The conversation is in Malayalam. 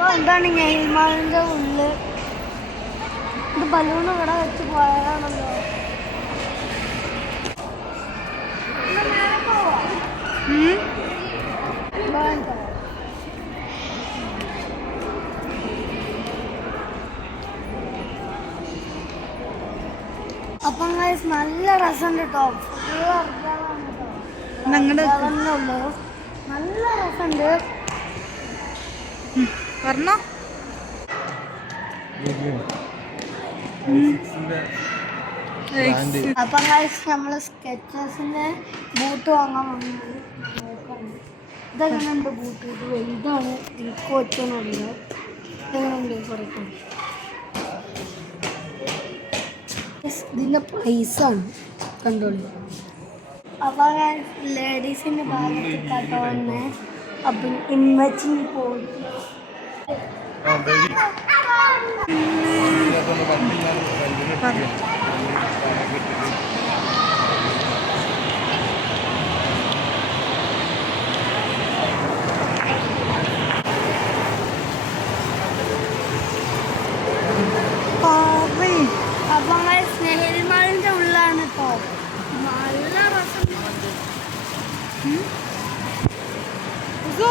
അപ്പോൾ എന്താണ് നെയിൽമാളിന്റെ ഉള്ളിൽ ഇത് ബലൂൺ ഇവിടെ വെച്ച് പോയതാണല്ലോ. അപ്പം നല്ല രസമുണ്ട് കേട്ടോ ഞങ്ങളുടെ നല്ല രസമുണ്ട്. പറഞ്ഞോ. അപ്പൊ നമ്മൾ സ്കെച്ചസിന്റെ ബൂട്ട് വാങ്ങാൻ വന്നത് ഇതെങ്ങനെയുണ്ട് ബൂട്ട്? ഇത് വലുതാണ് എനിക്ക് വെച്ചൊന്നുമില്ല ഇതെങ്ങനെയുണ്ട് കുറയ്ക്കണം ഇതിന്റെ പ്രൈസ് ആണ്. കണ്ടോളൂ. അപ്പോൾ ലേഡീസിന്റെ ഭാഗത്ത് കഥ വന്ന്. അപ്പം ഇൻവെച്ചിന് പോയി. അപ്പം സ്നേഹിൽമാളിന്റെ ഉള്ളിലാണ് കേട്ടോ നല്ല രസം ഇസോ